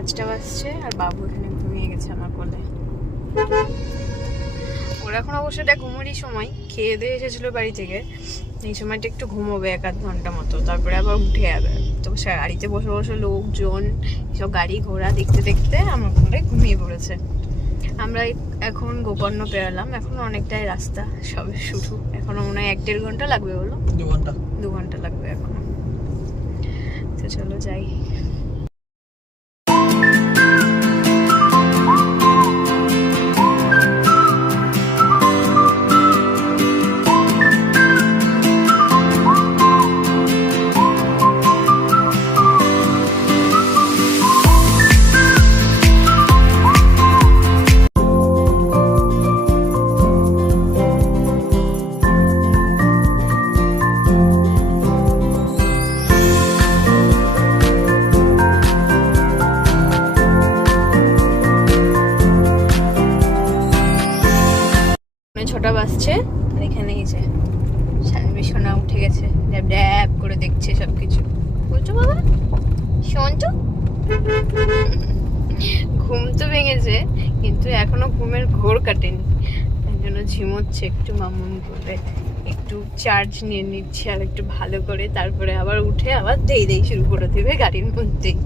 5টা বাজছে আর বাবু এখানে ঘুমিয়ে গেছে আমার কোলে। ওর এখন অবশ্য এটা ঘুমোরই সময়, খেয়ে দিয়ে এসেছিল বাড়ি থেকে, এই সময়টা একটু ঘুমোবে 1-8 ঘন্টা মতো, তারপরে আবার উঠে যাবে। তো গাড়িতে বসে বসে লোকজন এসব গাড়ি ঘোড়া দেখতে দেখতে আমার কোলে ঘুমিয়ে পড়েছে। আমরা এখন গোকর্ণ পেরালাম, এখন অনেকটাই রাস্তা সবে শুরু, এখনো মনে হয় 1-1.5 ঘন্টা লাগবে। বলো 2 ঘন্টা লাগবে এখনো। তো চলো যাই। ছটা বাজছে আর এখানে এই যে শানবি সোনা উঠে গেছে, ড্যাব ড্যাব করে দেখছে সবকিছু। বলছো বাবা শোনছো? ঘুম তো ভেঙেছে কিন্তু এখনো ঘুমের ঘোর কাটেনি, তাই জন্য ঝিমোচ্ছে একটু মামুন করে, একটু চার্জ নিয়ে নিচ্ছে আর একটু ভালো করে, তারপরে আবার উঠে আবার দেই দেই শুরু করে দেবে গাড়ির মধ্যেই।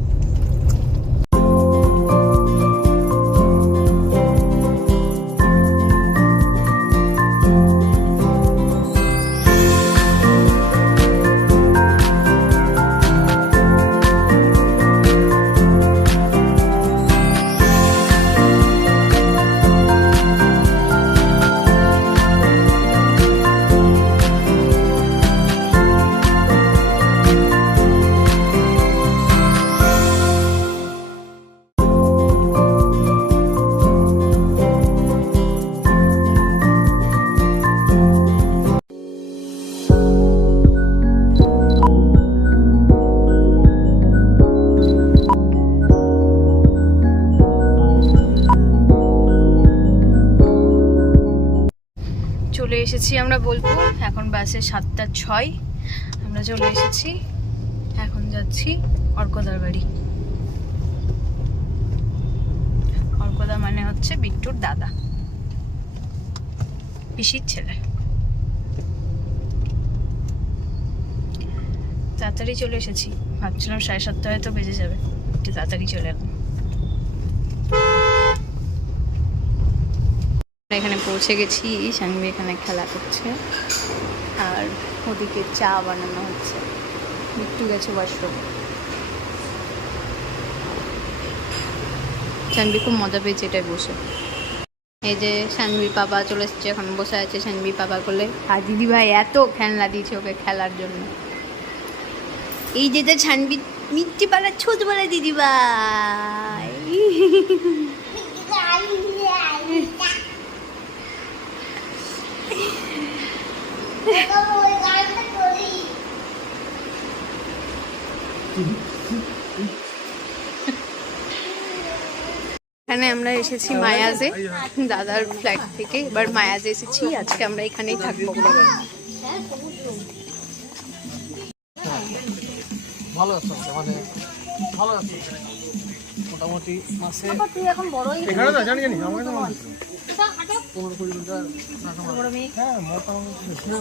চলে এসেছি আমরা বোলপুর, এখন বাসে 7:06, আমরা চলে এসেছি। এখন যাচ্ছি অর্কদার বাড়ি। অর্কদা মানে হচ্ছে বিট্টুর দাদা, পিসির ছেলে। তাড়াতাড়ি চলে এসেছি, ভাবছিলাম 7:30 হয়তো বেজে যাবে, একটু তাড়াতাড়ি চলে এলাম। এখানে পৌঁছে গেছি, সানভি এখানে খেলা করছে আর ওদিকে চা বানানো হচ্ছে। একটু গেছে ওয়াশরুম। সানভি খুব মজা পেয়েছে এটাই বসে। এই যে সানভির বাবা চলে এসছে, এখন বসে আছে সানভির বাবা কোলে। আর দিদি ভাই এত খেলনা দিয়েছে ওকে খেলার জন্য। এই যে সানভি মিষ্টি পাড়া ছোটবেলা দিদি ভাই। এখানে আমরা এসেছি মায়াজে, দাদার ফ্ল্যাট থেকে। এবার মায়াজে এসেছি, আজকে আমরা এখানেই থাকবো। ভালো আছে মানে ভালো আছে মোটামুটি মাসে। তুই এখন বড়ই এখানে না জানি আমাকে তো 15-20 মিটার বড় মেয়ে। হ্যাঁ মোটামুটি না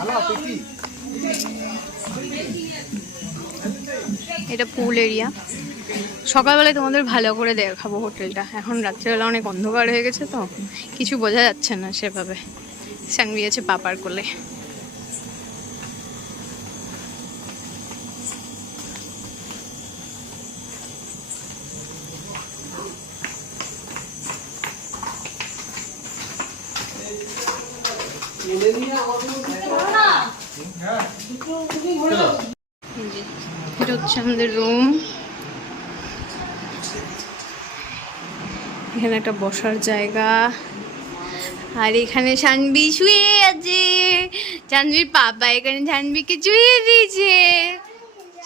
ভালো আছে কি। এটা পুল এরিয়া। সকালবেলায় তোমাদের ভালো করে দেখাবো হোটেলটা, এখন রাত্রেবেলা অনেক অন্ধকার হয়ে গেছে তো কিছু বোঝা যাচ্ছে না সেভাবে। সানভি আছে পাপার কোলে। এটা হচ্ছে আমাদের রুম। এখানে একটা বসার জায়গা, আর এখানে সানভি শুয়ে আছে। সানভির পাপা এখানে সানভিকে শুয়ে দিয়েছে।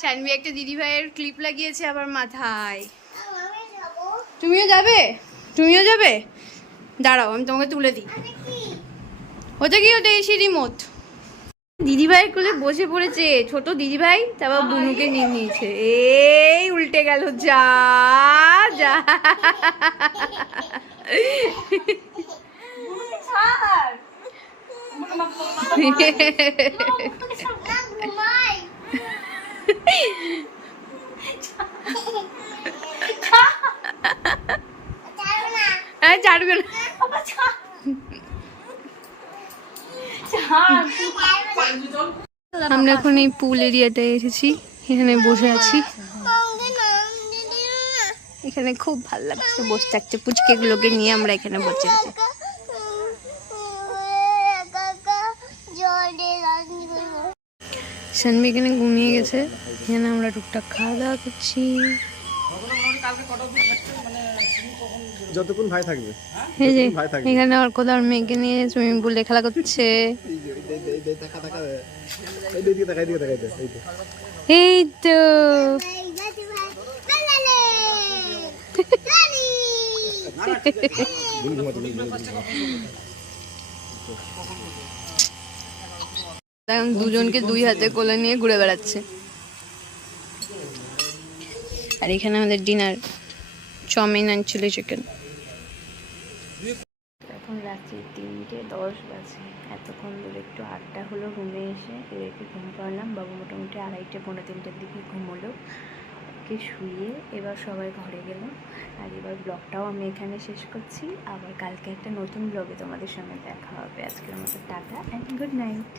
সানভি একটা দিদি ভাইয়ের ক্লিপ লাগিয়েছে আবার মাথায়। তুমিও যাবে? তুমিও যাবে? দাঁড়াও আমি তোমাকে তুলে দিই। ওটা কি? ওটা এসি রিমোট। দিদিভাইয়ের কোলে বসে পড়েছে ছোট দিদিভাই, তারপর বুনুকে নিয়ে নিয়েছে। এই উল্টে উল্টে গেল, যা যা। ছাড়বে না। আমরা এখন এই পুল এরিয়াটায় এসেছি, এখানে বসে আছি। এখানে খুব ভালো লাগছে বসে থাকতে, পুচকেগুলোকে নিয়ে আমরা এখানে বসে আছি। সানবি এখানে ঘুমিয়ে গেছে, এখানে আমরা টুকটাক খাওয়া দাওয়া করছি। যতক্ষণ ভাই থাকবে। এই যে এখানে ওর কোথাও মেয়েকে নিয়ে সুইমিং পুলে খেলা করছে। এই তো দুজনকে দুই হাতে কোলে নিয়ে ঘুরে বেড়াচ্ছে। আর এখানে আমাদের ডিনার, চাউমিন আর চিলি চিকেন। এখন রাত্রি 3:10 বাজে। এতক্ষণ ধরে একটু আড্ডা হলো, রুমে এসে এদেরকে ঘুম পাড়লাম। বাবু মোটামুটি 2:30 পৌনে 3টের দিকে ঘুমোলো, ওকে শুয়ে এবার সবাই ঘরে গেল। আর এবার ব্লগটাও আমি এখানে শেষ করছি। আবার কালকে একটা নতুন ব্লগে তোমাদের সঙ্গে দেখা হবে। আজকের মতো টাটা অ্যান্ড গুড নাইট।